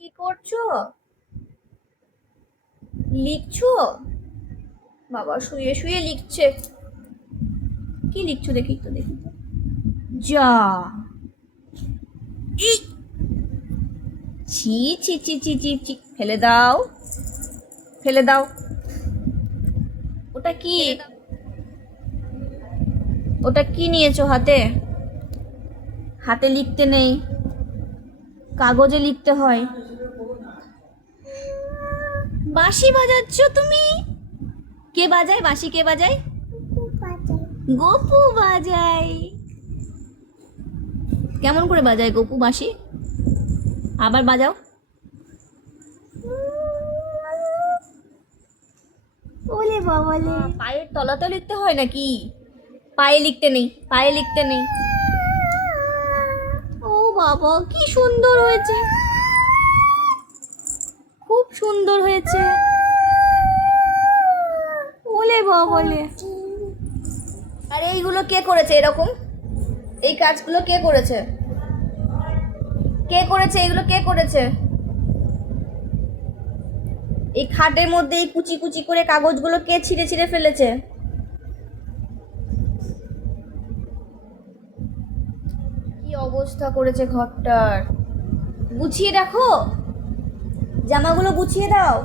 কি করছ? লিখছো? বাবা শুয়ে শুয়ে লিখছে। কি লিখছো দেখি তো দেখি তো। যা। ই! ছি ছি ছি ছি ছি ছি ফেলে দাও। ফেলে দাও। ওটা কি? ওটা কি নিয়েছো হাতে? হাতে লিখতে নেই। কাগজে লিখতে হয়। বাঁশি বাজাচ্ছ তুমি? কে বাজায়? বাঁশি কে বাজায়? গোপু বাজায়। কেমন করে বাজায় গোপু বাঁশি? আবার বাজাও। ওলে বাবালে পায়ের তলাতে লিখতে হয় নাকি? পায়ে লিখতে নেই পায়ে লিখতে নেই। ও বাবা কি সুন্দর হয়েছে। সুন্দর হয়েছে। ওলে বাবলে আরে এইগুলো কে করেছে এরকম? এই কাজগুলো কে করেছে? কে করেছে? এগুলো কে করেছে? এই খাটের মধ্যে এই কুচি কুচি করে কাগজগুলো কে ছিঁড়ে ছিঁড়ে ফেলেছে? কি অবস্থা করেছে ঘরটার? গুছিয়ে রাখো। জামাগুলো গুছিয়ে দাও।